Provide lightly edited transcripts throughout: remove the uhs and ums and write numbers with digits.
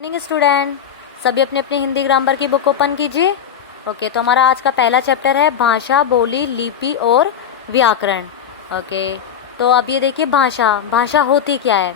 Morning student, सभी अपने अपने हिंदी ग्रामर की बुक ओपन कीजिए। ओके, तो हमारा आज का पहला चैप्टर है भाषा, बोली, लिपि और व्याकरण। ओके, तो अब ये देखिए भाषा होती क्या है।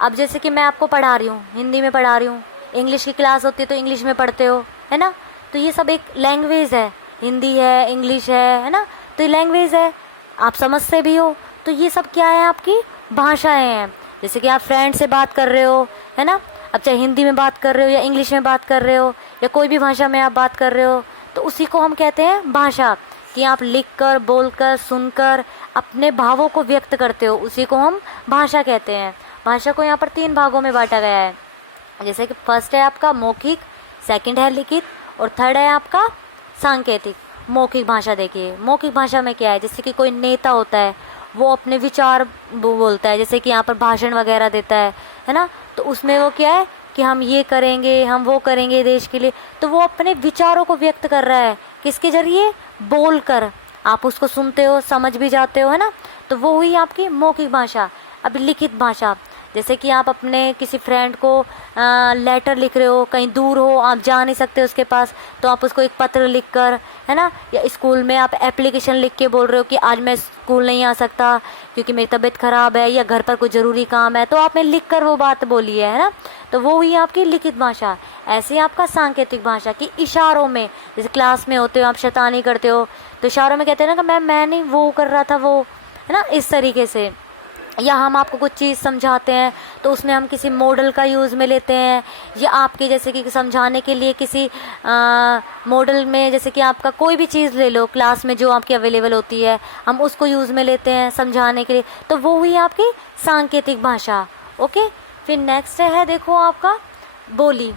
अब जैसे कि मैं आपको पढ़ा रही हूँ, हिंदी में पढ़ा रही हूँ, इंग्लिश की क्लास होती है तो इंग्लिश में पढ़ते हो, है ना। तो ये सब एक लैंग्वेज है, हिंदी है, इंग्लिश है ना। तो ये लैंग्वेज है, आप समझते भी हो। तो ये सब क्या है, आपकी भाषाएं हैं। जैसे कि आप फ्रेंड से बात कर रहे हो, है ना। अब चाहे हिंदी में बात कर रहे हो या इंग्लिश में बात कर रहे हो या कोई भी भाषा में आप बात कर रहे हो, तो उसी को हम कहते हैं भाषा। कि आप लिखकर, बोलकर, सुनकर अपने भावों को व्यक्त करते हो, उसी को हम भाषा कहते हैं। भाषा को यहाँ पर 3 भागों में बांटा गया है। जैसे कि फर्स्ट है आपका मौखिक, सेकंड है लिखित और थर्ड है आपका सांकेतिक। मौखिक भाषा देखिए, मौखिक भाषा में क्या है, जैसे कि कोई नेता होता है, वो अपने विचार बोलता है, जैसे कि यहाँ पर भाषण वगैरह देता है ना। तो उसमें वो क्या है कि हम ये करेंगे, हम वो करेंगे देश के लिए। तो वो अपने विचारों को व्यक्त कर रहा है, किसके जरिए, बोलकर। आप उसको सुनते हो, समझ भी जाते हो, है ना। तो वो हुई आपकी मौखिक भाषा। अब लिखित भाषा, जैसे कि आप अपने किसी फ्रेंड को लेटर लिख रहे हो, कहीं दूर हो, आप जा नहीं सकते उसके पास, तो आप उसको एक पत्र लिखकर, है ना। या स्कूल में आप एप्लीकेशन लिख के बोल रहे हो कि आज मैं स्कूल नहीं आ सकता क्योंकि मेरी तबीयत ख़राब है या घर पर कोई ज़रूरी काम है, तो आपने लिख कर वो बात बोली है ना। तो वो हुई आपकी लिखित भाषा। ऐसे आपका सांकेतिक भाषा की इशारों में, जैसे क्लास में होते हो आप शैतानी करते हो, तो इशारों में कहते हैं ना कि मैं नहीं, वो कर रहा था वो, है ना, इस तरीके से। या हम आपको कुछ चीज़ समझाते हैं तो उसमें हम किसी मॉडल का यूज़ में लेते हैं, या आपके जैसे कि समझाने के लिए किसी मॉडल में, जैसे कि आपका कोई भी चीज़ ले लो क्लास में जो आपकी अवेलेबल होती है, हम उसको यूज़ में लेते हैं समझाने के लिए। तो वो हुई आपकी सांकेतिक भाषा। ओके, फिर नेक्स्ट है देखो आपका बोली।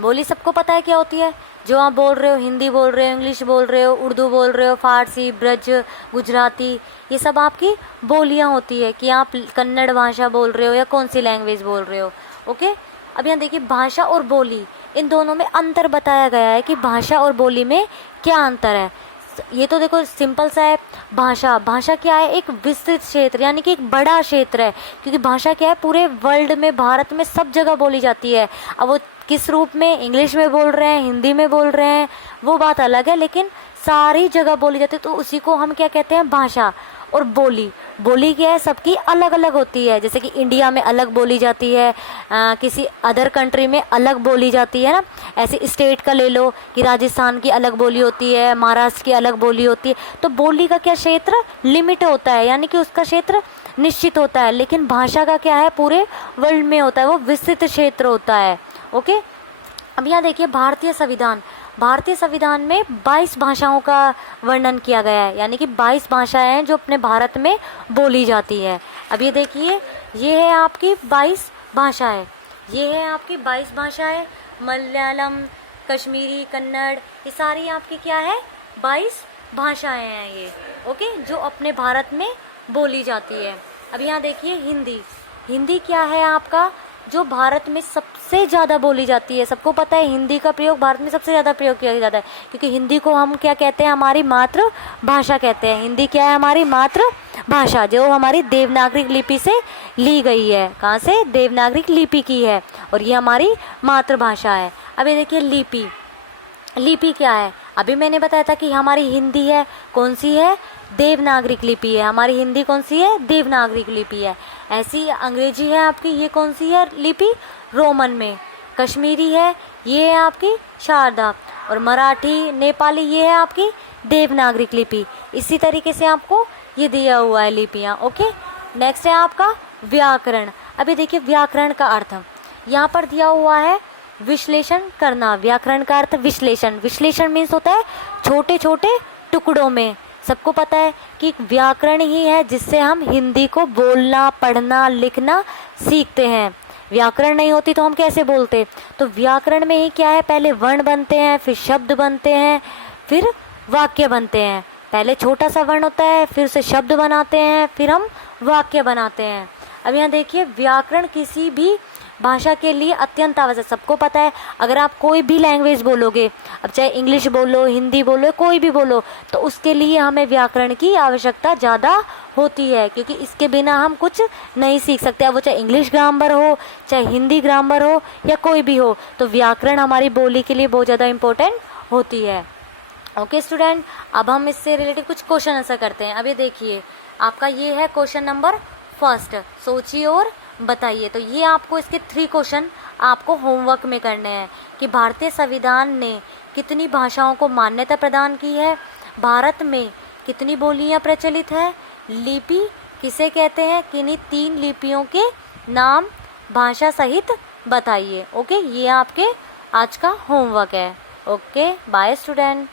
बोली सबको पता है क्या होती है, जो आप बोल रहे हो, हिंदी बोल रहे हो, इंग्लिश बोल रहे हो, उर्दू बोल रहे हो, फारसी, ब्रज, गुजराती, ये सब आपकी बोलियां होती है कि आप कन्नड़ भाषा बोल रहे हो या कौन सी लैंग्वेज बोल रहे हो। ओके, अब यहाँ देखिए भाषा और बोली, इन दोनों में अंतर बताया गया है कि भाषा और बोली में क्या अंतर है। ये तो देखो सिंपल सा है। भाषा क्या है, एक विस्तृत क्षेत्र, यानी कि एक बड़ा क्षेत्र है, क्योंकि भाषा क्या है, पूरे वर्ल्ड में, भारत में सब जगह बोली जाती है। अब वो किस रूप में, इंग्लिश में बोल रहे हैं, हिंदी में बोल रहे हैं, वो बात अलग है, लेकिन सारी जगह बोली जाती है, तो उसी को हम क्या कहते हैं, भाषा। और बोली क्या है, सबकी अलग अलग होती है। जैसे कि इंडिया में अलग बोली जाती है, किसी अदर कंट्री में अलग बोली जाती है ना। ऐसे स्टेट का ले लो कि राजस्थान की अलग बोली होती है, महाराष्ट्र की अलग बोली होती है। तो बोली का क्या क्षेत्र लिमिट होता है, यानी कि उसका क्षेत्र निश्चित होता है, लेकिन भाषा का क्या है, पूरे वर्ल्ड में होता है, वो विस्तृत क्षेत्र होता है। ओके, अब यहाँ देखिए भारतीय संविधान में 22 भाषाओं का वर्णन किया गया है, यानी कि 22 भाषाएं हैं जो अपने भारत में बोली जाती है। अब ये देखिए, ये है आपकी 22 भाषाएं, ये है आपकी 22 भाषाएं। मलयालम, कश्मीरी, कन्नड़, ये सारी आपकी क्या है, 22 भाषाएं हैं ये। ओके, जो अपने भारत में बोली जाती है। अब यहाँ देखिए हिंदी क्या है आपका, जो भारत में सबसे ज़्यादा बोली जाती है। सबको पता है हिंदी का प्रयोग भारत में सबसे ज़्यादा प्रयोग किया जाता है, क्योंकि हिंदी को हम क्या कहते हैं, हमारी मातृ भाषा कहते हैं। हिंदी क्या है, हमारी मातृ भाषा, जो हमारी देवनागरिक लिपि से ली गई है। कहाँ से, देवनागरिक लिपि की है, और ये हमारी मातृभाषा है। अब ये देखिए लिपि क्या है, अभी मैंने बताया था कि हमारी हिंदी है, कौन सी है, देवनागरिक लिपि है। हमारी हिंदी कौन सी है, देवनागरिक लिपि है। ऐसी अंग्रेजी है आपकी, ये कौन सी है लिपि, रोमन में। कश्मीरी है, ये है आपकी शारदा। और मराठी, नेपाली, ये है आपकी देवनागरिक लिपि। इसी तरीके से आपको ये दिया हुआ है लिपियाँ। ओके, नेक्स्ट है आपका व्याकरण। अभी देखिए व्याकरण का अर्थ यहाँ पर दिया हुआ है, विश्लेषण करना। व्याकरण का अर्थ विश्लेषण मीन्स होता है छोटे छोटे टुकड़ों में। सबको पता है कि व्याकरण ही है जिससे हम हिंदी को बोलना, पढ़ना, लिखना सीखते हैं। व्याकरण नहीं होती तो हम कैसे बोलते। तो व्याकरण में ही क्या है, पहले वर्ण बनते हैं, फिर शब्द बनते हैं, फिर वाक्य बनते हैं। पहले छोटा सा वर्ण होता है, फिर उसे शब्द बनाते हैं, फिर हम वाक्य बनाते हैं। अब यहाँ देखिए व्याकरण किसी भी भाषा के लिए अत्यंत आवश्यक। सबको पता है, अगर आप कोई भी लैंग्वेज बोलोगे, अब चाहे इंग्लिश बोलो, हिंदी बोलो, कोई भी बोलो, तो उसके लिए हमें व्याकरण की आवश्यकता ज़्यादा होती है, क्योंकि इसके बिना हम कुछ नहीं सीख सकते। अब वो चाहे इंग्लिश ग्रामर हो, चाहे हिंदी ग्रामर हो, या कोई भी हो, तो व्याकरण हमारी बोली के लिए बहुत ज़्यादा इम्पोर्टेंट होती है। ओके स्टूडेंट, अब हम इससे रिलेटेड कुछ क्वेश्चन आंसर करते हैं। अब ये देखिए, आपका ये है क्वेश्चन नंबर फर्स्ट, सोचिए और बताइए। तो ये आपको इसके 3 क्वेश्चन आपको होमवर्क में करने हैं कि भारतीय संविधान ने कितनी भाषाओं को मान्यता प्रदान की है, भारत में कितनी बोलियां प्रचलित है, लिपि किसे कहते हैं, किन्हीं 3 लिपियों के नाम भाषा सहित बताइए। ओके, ये आपके आज का होमवर्क है। Okay, bye student.